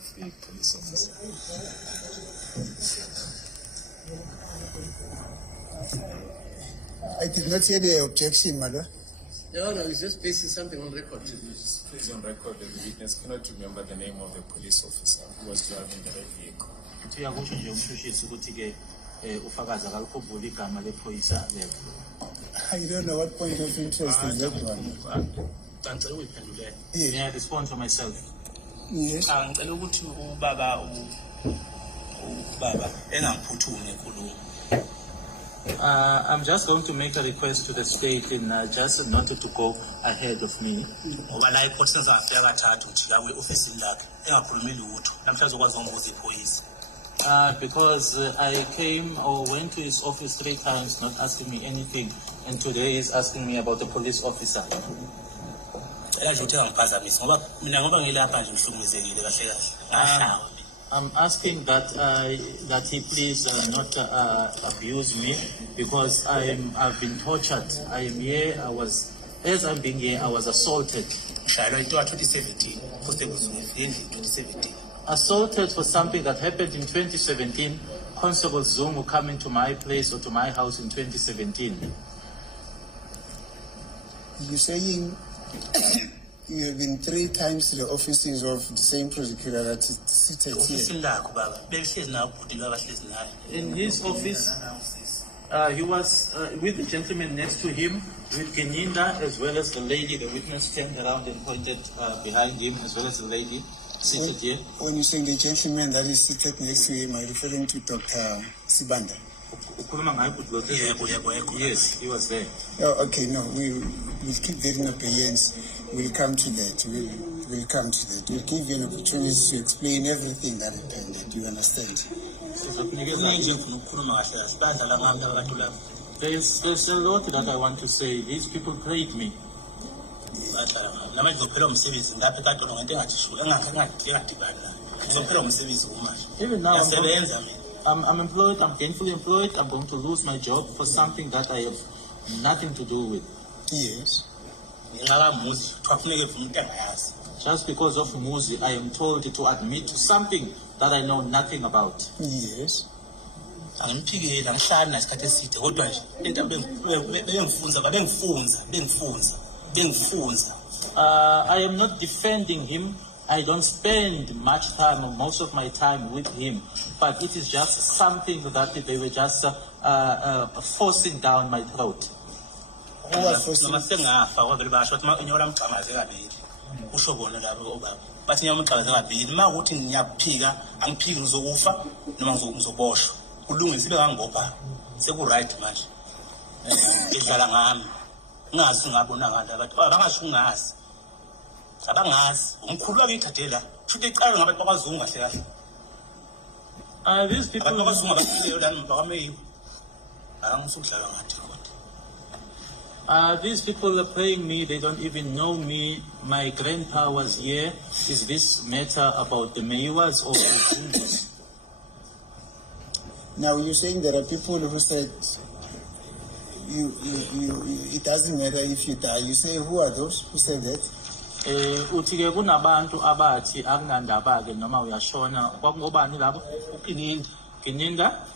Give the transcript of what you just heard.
of a police officer. I did not hear the objection, madam. No, it's just basing something on record. Please on record that the witness cannot remember the name of the police officer who was driving the red vehicle. Uyakusho nje umshushisi ukuthi ke ufakazi akalikhumbula igama lephoyisa lelo. I don't know what point of interest is that one. Ngicela uyiphendulele. May I respond for myself? Yes. Ngicela ukuthi ubaba engaphuthume ekhuluma. I'm just going to make a request to the state in just not to go ahead of me. Ngoba la icourt senzafika kathathu njika kwi-office lakhe engakhulumi lutho. Namhlanje uzokwazi ukumbuza iphoyisa. Because I came or went to his office 3 times not asking me anything, and today he's asking me about the police officer. I'm asking that he please not abuse me, because I've been tortured. I am here. As I'm being here, I was assaulted. 2017. Assaulted for something that happened in 2017. Constable Zungu coming to my place or to my house in 2017. You're saying you have been 3 times to the offices of the same prosecutor that is seated here. In his office, he was with the gentleman next to him, with Keninda, as well as the lady. The witness turned around and pointed behind him, as well as the lady seated here. When you say the gentleman that is seated next to him, are you referring to Dr. Sibanda? Yes, he was there. Oh, okay, no, we'll keep that in abeyance. We'll come to that. We'll come to that. We'll give you an opportunity to explain everything that happened. Do you understand? There's a lot that I want to say. These people played me. Even now, I'm employed, I'm gainfully employed. I'm going to lose my job for something that I have nothing to do with. Yes. Just because of Muzi, I am told to admit to something that I know nothing about. Yes. I am not defending him. I don't spend much time or most of my time with him, but it is just something that they were just forcing down my throat. Who was forcing? These people are playing me. They don't even know me. My grandpa was here. Is this matter about the Mayuas or the Zungus? Now you're saying there are people who said it doesn't matter if you die. You say who are those who said that? Uthi ke kunabantu abathi akunandaba ke noma uyashona kwakungobani labo? Ukininda